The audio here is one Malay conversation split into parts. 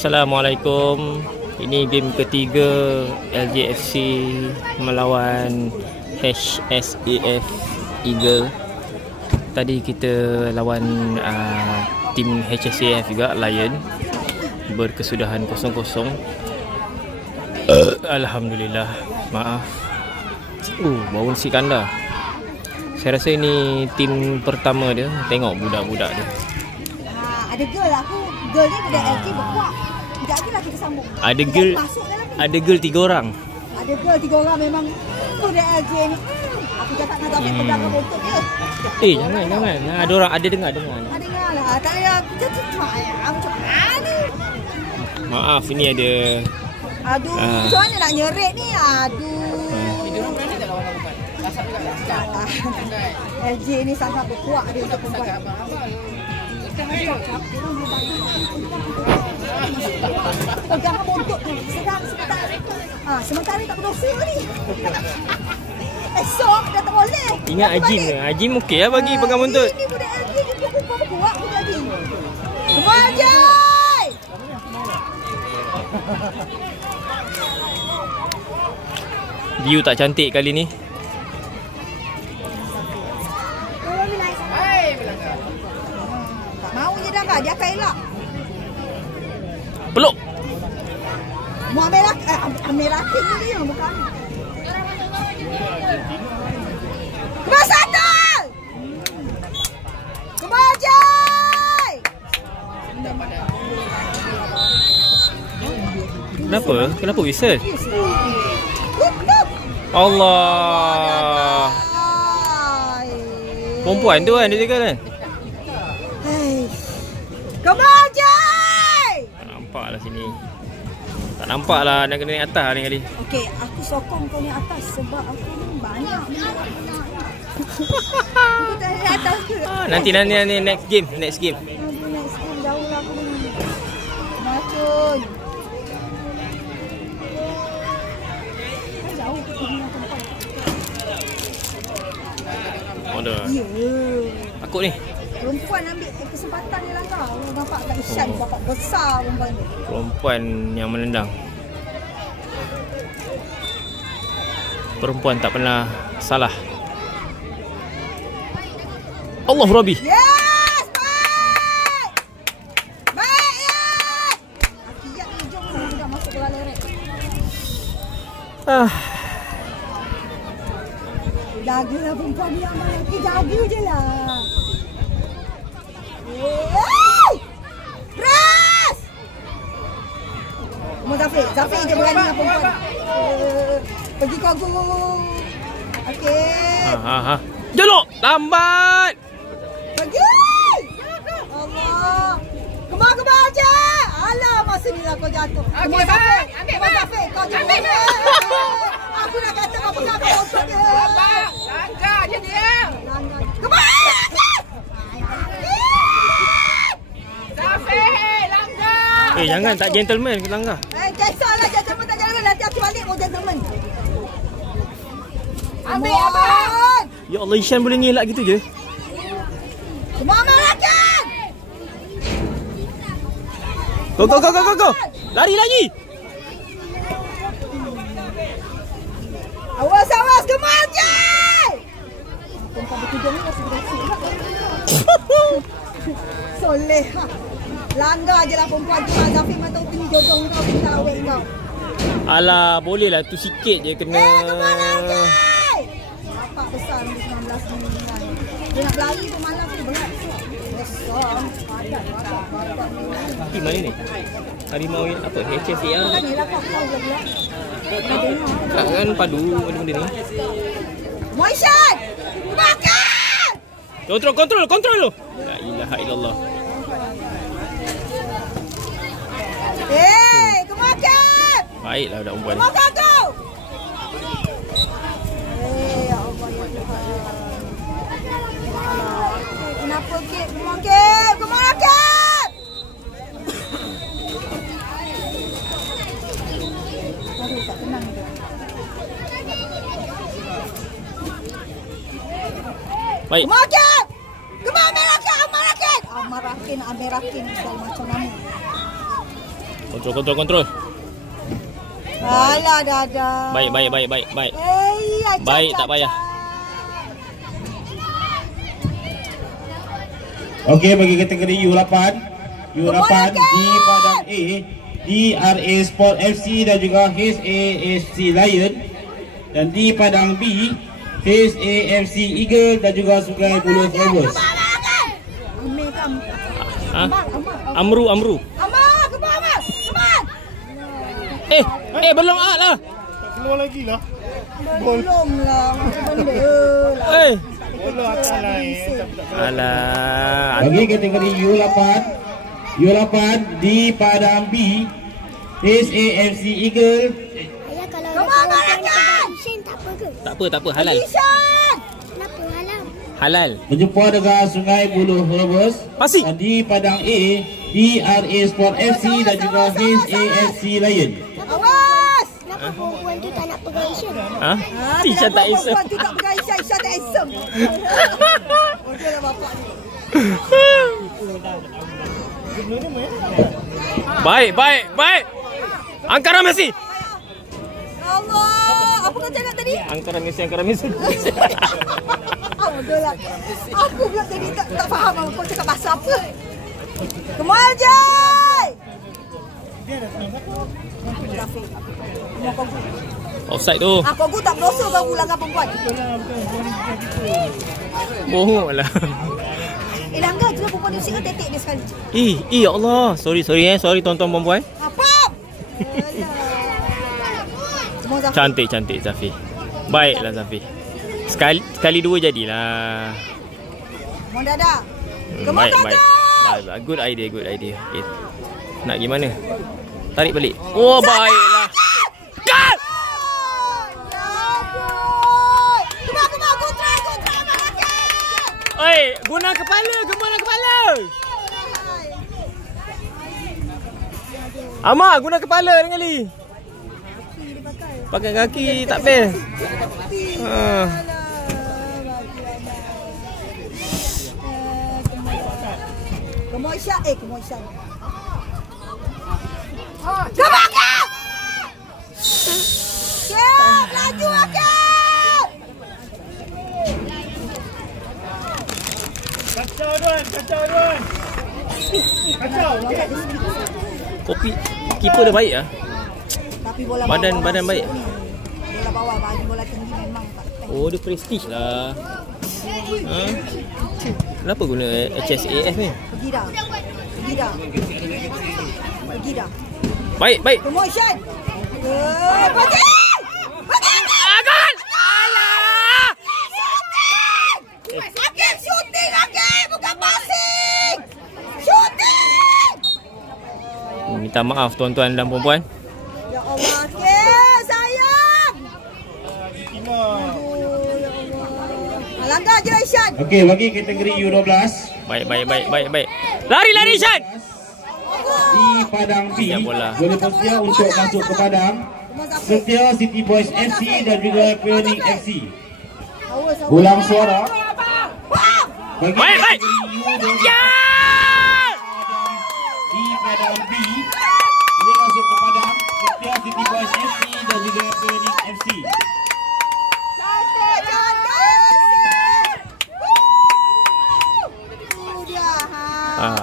Assalamualaikum. Ini game ketiga LJFC melawan HSAF Eagle. Tadi kita lawan tim HSAF juga, Lion. Berkesudahan 0-0. Alhamdulillah. Maaf. Bau nasi kandar. Saya rasa ini tim pertama dia. Tengok budak-budak dia. Ada girl aku. Girl ni budak LJ berkuat. Sekejap lagi lah kita sambung. Ada girl 3 orang. Ada girl 3 orang memang budak LJ ni. Aku cakap nak sampai pegang bontot dia. Jangan. Ada orang ada dengar. Ada dengar lah. Tak payah kita macam mana. Maaf, ini ada. Aduh, macam mana nak nyeret ni? Aduh. Dia orang berani tak lawan abang? Kasar juga lah. LJ ni sangat berkuat dia untuk perempuan. Pegang bontot tu. Sedang sebentar. Sementara tak berdosa ni. Esok dah tak boleh. Ingat Ajim ke? Ajim okey lah bagi pegang bontot. Ini budak LJ ni berkuat budak Ajim. Come on, Jai! View tak cantik kali ni. Tak mau je dah, dia akan elak. Peluk. Mu ambil rakit ni dia bukan. Kembali satu. Kembali Jai. Kenapa whistle? Allah. Perempuan tu kan dia cakap kan? Come on, Jai! Tak nampak lah sini. Tak nampak lah, nak kena naik atas ni kali. Okey, aku sokong kau naik atas sebab aku ni banyak. Aku tak naik atas ke? Nanti next game. Next game jauh lah aku ni. Macun. Jauh ke sini tempat. Order. Ya. Takut ni. Perempuan ambil kesempatan ni lah kau. Bapak kat Ishan, bapak besar perempuan tu. Perempuan yang menendang. Perempuan tak pernah salah. Allah Rabbi. Yes! Baik! Baik, ya! Akiat ni jom lah. Dah masuk bola leret. Jaga lah perempuan ni amal lelaki. Jaga je lah. Hey! Press! Mau Zafir je berani dengan perempuan. Pergi kau go. Okey. Jelok! Lambat! Pergi! Allah. Kemar je. Alah, masa ni lah kau jatuh. Okey, bang. Kemar Zafir. Kau je. Aku nak kata kau pegang kau otot dia. Abang, langgar je dia. Kemar! Zafir, langgar. Jangan, tak gentleman ke langgar. Kisahlah gentleman tak jalan. Nanti aku balik mau gentleman. Ambil abang. Ya Allah, Ishan boleh ngelak gitu je. Semua amalkan. Go. Lari lagi. Awas, kemar je. Perempuan bertiga ni masih berhasil juga. Soleh. Langgar je lah perempuan tu. Zafir memang tahu tinggi jodoh kau. Kita awet kau. Alah, boleh lah tu sikit je kena. Kemana je? Bapak besar ni 19 ni. Dia nak berlari tu malam tu berat. Besar. Padat. Tim mana ni? Harimau yang apa? HSA lah. Kan ni lah kau berat. Kan padu benda-benda ni. Moishan! Makan! Kontrol lu. La ilaha illallah. Kemakan! Baiklah budak perempuan ni. Makan kau! Ya Allah, ya Tuhan. Kenapa Kip? Kemana Kip? Aduh, tak tenang dia. Baik. Kemakan! Kemana Amarakin? Amarakin, segala macam nama. Kontrol. Alah, dadah. Baik. Baik, tak payah. Okey, bagi kategori U8 di Padang A, DRA Sport FC dan juga HAFC Lion. Dan di Padang B, HAFC Eagle dan juga Sungai Buloh Rovers. Amru. Amal, ke bawah, Amal. Belum lah. Keluar lagi lah. Belum lah. Benda lah. Bola atas lain. Alah. Bagi kategori U8 di Padang B, HAFC Eagle. Ayah kalau Tak apa, halal. kenapa halal? Halal. Berjumpa dengan Sungai Buloh Rovers. Pasti. Dan di Padang A, DRA Sport FC dan juga HAFC Lion. Awas. Kenapa perempuan tu tak nak pegang Ishan? Ha? Tisha tak isem. Perempuan tu tak pegang Isha tak isem. Okey lah bapak ni. Baik. Angkara Messi. Allah, apa kata nak tadi? Angkara Messi. Betul lah. Aku pula tadi tak faham kau cakap pasal apa. Kemal Jai. Offside tu. Aku tak berdosa kau ulangkan perempuan. Bohong lah. Langgar je perempuan dia sikit tetek dia sekali. Ya Allah. Sorry tuan-tuan perempuan. Apa? Cantik Zafi. Baiklah Zafi. Sekali dua jadilah. Mohon dadah. Baik. Good idea. Okay. Nak gimana? Tarik balik. Oh, baiklah. Cut! Kemar, go try Amal. Oi, guna kepala. Amar, guna kepala dengan kali. Pakai kaki tak best. Kemoishan. Kemar! Siap, laju Akil! Kacau Duan. Kopi keeper dia baik ah. Tapi bola Badan bawah baik. masuk ni. Bola bawah bagi bola tinggi memang tak pen. Oh, dia prestige lah. Kenapa guna HSAF ni? Pergi dah. Baik. Promotion. Pergi! Gol! Alah! Hakim shooting, Hakim! Bukan passing! Shooting! Minta maaf tuan-tuan dan perempuan. Ya Allah, Hakim! Sayang! Aduh, ya Allah. Langgar je Ishan. Okey, bagi kategori U12 Baik. Lari Shan. di Padang B, Siap bola. boleh bersedia untuk masuk ke Padang. Setia City Boys FC dan juga Pioneer FC. Ulang suara. Bagi Baik. kategori U12 Ya! di Padang B, boleh masuk ke Padang. Setia City Boys FC dan juga Pioneer FC.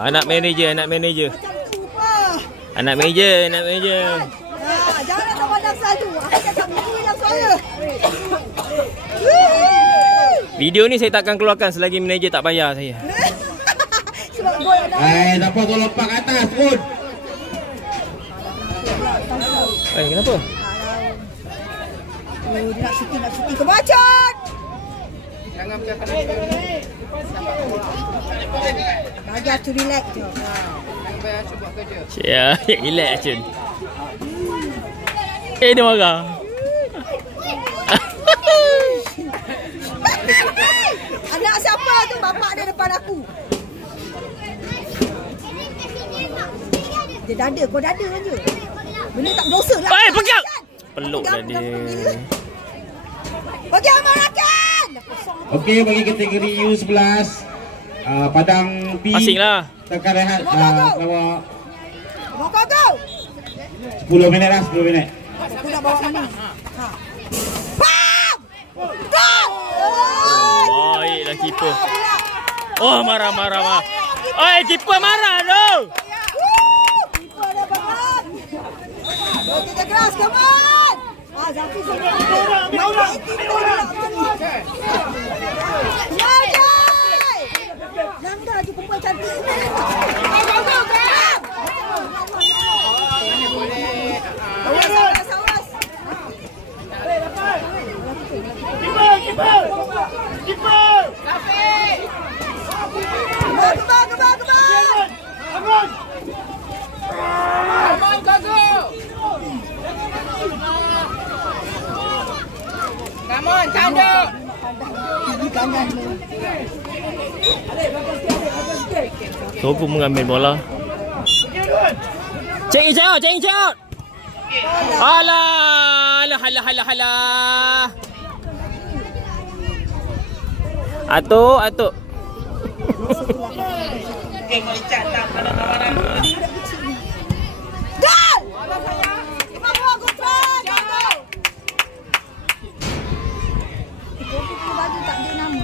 Anak manager. Anak manager. Jangan nak pandang selalu. Aku cakap begini dalam suara. Video ni saya takkan keluarkan selagi manager tak bayar saya. Sebab gol ada. Tak apa, tolong pak atas pun. Kenapa? Dia nak shooting. Kebacot! Jangan bercakap. Bagi aku relax je. Jangan bayar cuba kerja. Ya, relax Acun. Dia marah. Anak siapa tu? Bapak dia depan aku. Dia dada. Kau dada kan je. Benda tak berdosa lah. Pegang! Peluk dah dia. Bagi Amal Rakan! Okey, bagi kategori U11 Padang B. Passing lah. Tekan rehat bawa Go! 10 minit lah, 10 minit. Aku nak bawa mana? Ha. Bam! Baiklah keeper. Oh, marah. Oi, keeper marah tu. Keeper dah bangun. Kita keras, come on. Zafi sudah. Langgar je perempuan cantik ni. Awas. Keeper. Zafi. Kebal. Aman Gago. Come on, tanduk. Sopo mengambil bola. Check it out. Alah. Atuk. Gal! Kamu aku try, Gago. Bagi tak ada nama.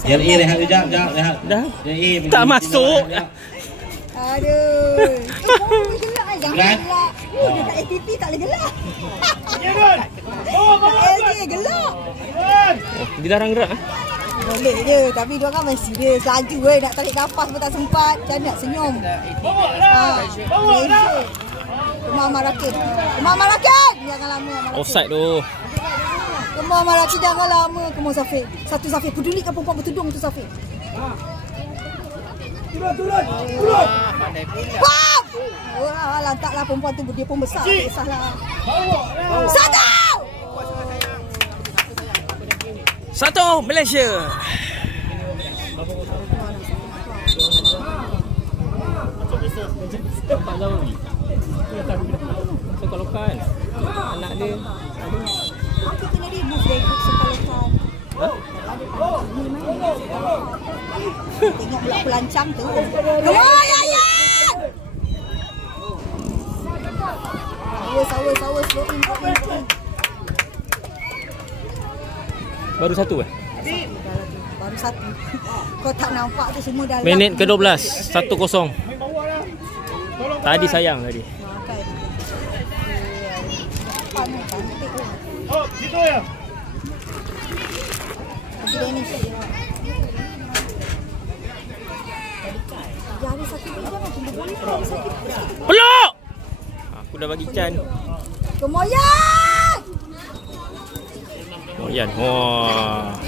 RA rehat sekejap, rehat. Dah? RA Tak masuk. Aduh. Itu gelak jangan Gelak? gelak. Dia kat ATP tak boleh gelak. LG gelak. Dia darang gerak. Boleh je, tapi dia kan masih serius. Laju nak tarik nafas pun tak sempat. Macam nak senyum. Kemar Rakin. Jangan lama. Offside tu. Kemar Rakin jangan lama. Kemar Zafir. Satu Zafir. Pedulikan perempuan bertudung tu Zafir. Pandai pula. Bam! Lantaklah perempuan tu, dia pun besar. Tak kisahlah. Satu Malaysia. Sekolokan. Anak dia. Aku kena remove dari grup sekolokan. Tengok pula pelancang tu. Come on, Yayan! Awas, slow in. Baru satu Baru satu. Kau tak nampak tu semua dah. Minit ke-12. 1-0. Tadi sayang tadi. Oh, situ ya. Peluk! Aku dah bagi Chan. Kemoyan! Moyan. Wah.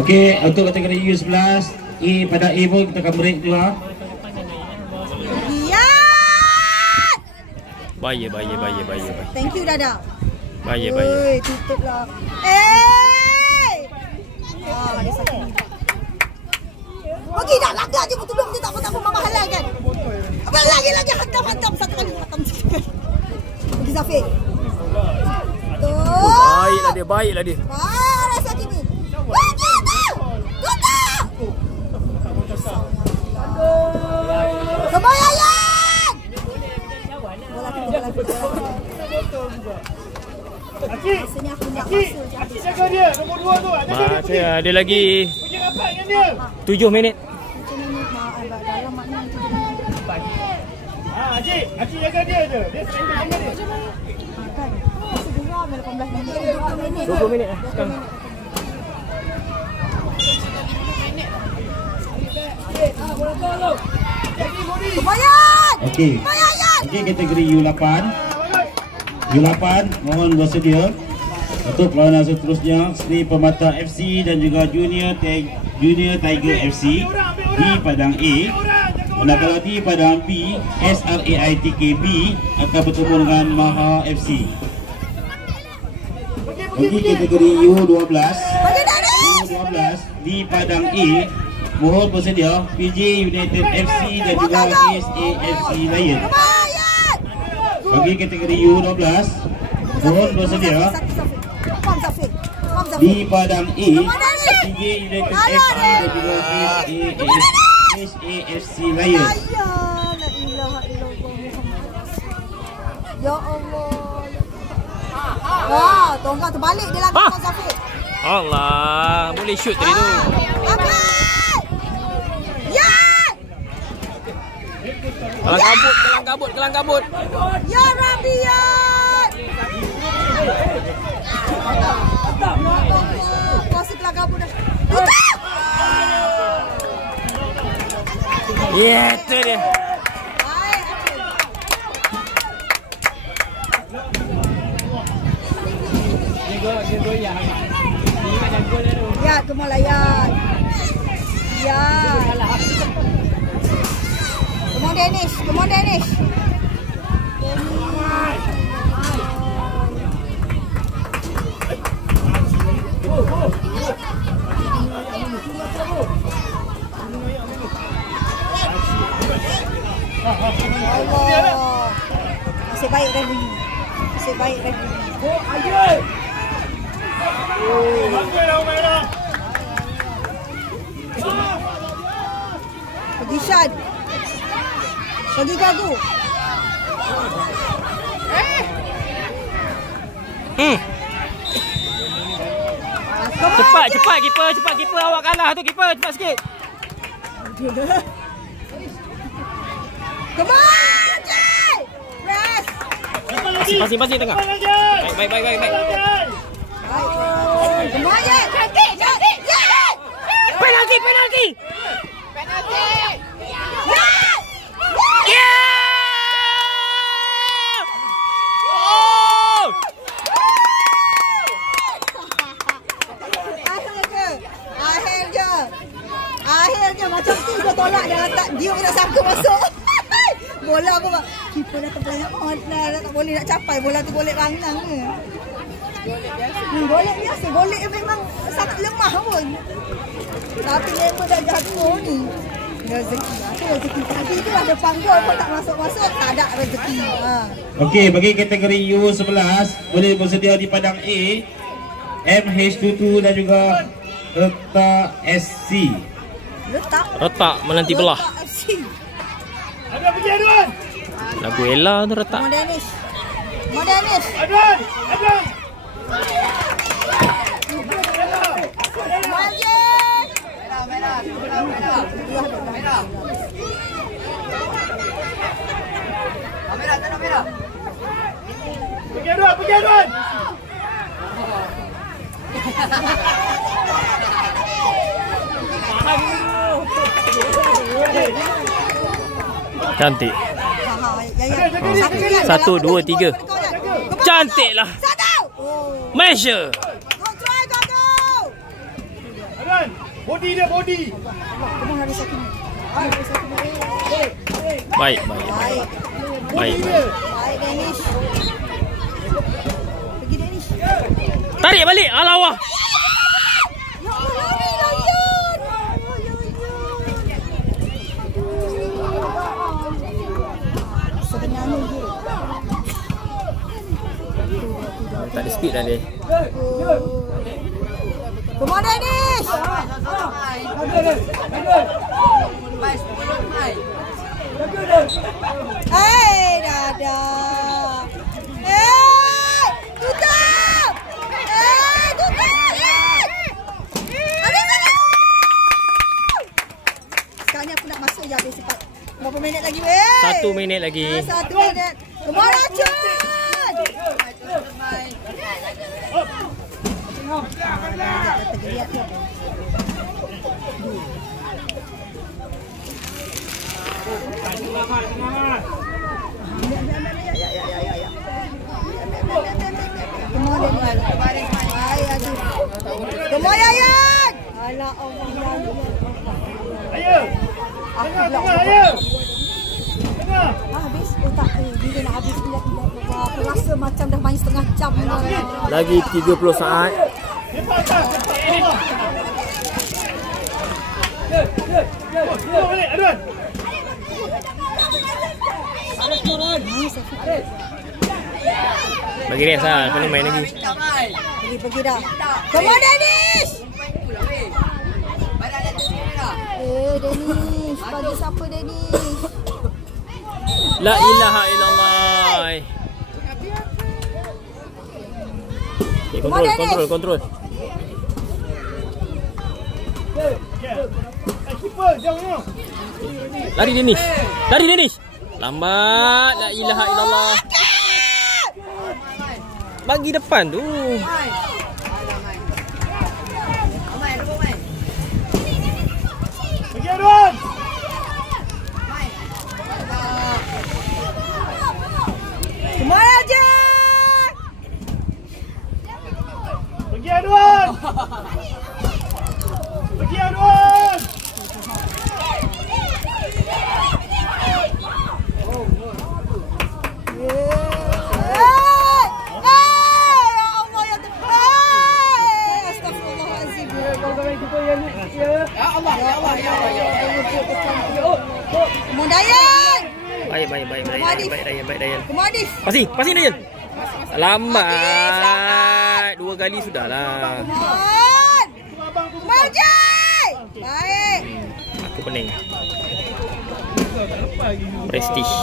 Okey, untuk kategori U11, pada A pun kita akan break dulu. Bahaya. Thank you, Dada. Bahaya. Oi, tutuplah. Ada satu ni. Okey, dah langgar je betul dia tak apa-apa mama halal kan. Apa lagi hantam satu kali. Pergi Zafir. Baiklah dia. Parah sakit ni. Tutup. Kemoyan! Bola. Rasanya aku nak masuk. Aki jaga dia, nombor 2 tu. Masih ada lagi Pergi rapat dengan dia. 7 minit. Dalam makna Aki jaga dia je. Dia selalu jaga dia. kan. Masih dengar 18 minit. 20 minit lah sekarang. Kemoyan! Okey. Okey, kategori U8. U8 mohon bersedia untuk perlawanan seterusnya Sri Permata FC dan juga Junior Tiger FC di Padang A. Manakala di Padang B, SRAITKB akan bertemu dengan Maha FC. Okey, kategori U12. U12 di Padang A mohon bersedia PJ United FC dan juga SAFC Lion. Bagi kategori U12 mohon bersedia di Padang A PJ United FC dan juga SAFC HAFC Lion. Ya, la ilaha illallah Muhammad. Ya Allah. Wah, tongkat terbalik dia lagi dengan Zafir. Allah, boleh shoot tadi tu. Bagus. Ya. Kelang kabut. Ya Rabiat. Kuasa kelang kabut dah. Yeah, tu dia. Ya, kemalayan. Ya. Come on Danish. Allah. Masih baik referee. Pergi Syad. Pergi Gagu. Cepat keeper awak kalah tu keeper, cepat sikit. Come on, Jay! Press! Pasing tengah. Baik. Come on, Jay! Cantik! Yeah! Penalti. Yeah! Oh! Akhirnya macam tu kau tolak dia nak sangka masuk. Bola pun keeper dah terpelanjat tak boleh nak capai bola tu, golek rangang ke. Golek biasa, golek memang sangat lemah pun. Tapi memang dah jago ni. Rezeki. Rezeki tadi tu ada panggul pun tak masuk-masuk, tak ada rezeki. Okey, bagi kategori U11 boleh bersedia di padang A, MH22 dan juga Reta SC. Retak menanti belah. Ada pergi Adun. Lagu Ella tu retak. Modernis. Adun. Merah. Pergi Adun. Cantik. 1, 2, 3. Cantiklah. Malaysia. Adun. Body dia. Baik. Baik, Danish. Pergi Danish. Tarik balik. Alawah. Ya Allah, Lion. Sebenarnya dia. Tak ada speed dah dia. Come on, Danish. Dada. Tutup. Sekarang ni aku nak masuk je habis cepat. Berapa minit lagi, weh? 1 minit lagi. 1 minit. Come on, Racun. Kemana Yayan? Alah Allah Yayan. Ayo. Ayo. Habis tak bila nak habis aku rasa macam dah main setengah jam Lagi 30 saat. Bagi rest lah, lepas ni main lagi. Pergi dah. Come on Dennis. Dennis. Bagi siapa Dennis? La ilaha illallah. Okay, kontrol. Keeper, jauh. Lari Dennis. Lambat. La ilaha illallah. Bagi depan tu. Pergi Adwan. Semua aja. Pergi Adwan. Pergi Adwan. Kemudian. Baik Dayan. Kemudian. Pasti Dayan. Lambat. 2 kali sudahlah. Kemudian. Baik. Aku pening. Prestige.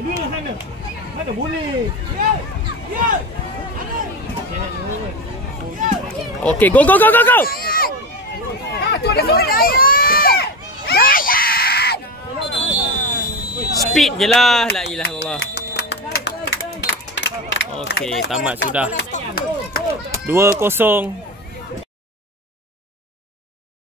Dulu sana. Mana boleh. Okey, go. Speed je lah. La ilaha illallah. Okey, tamat sudah. 2-0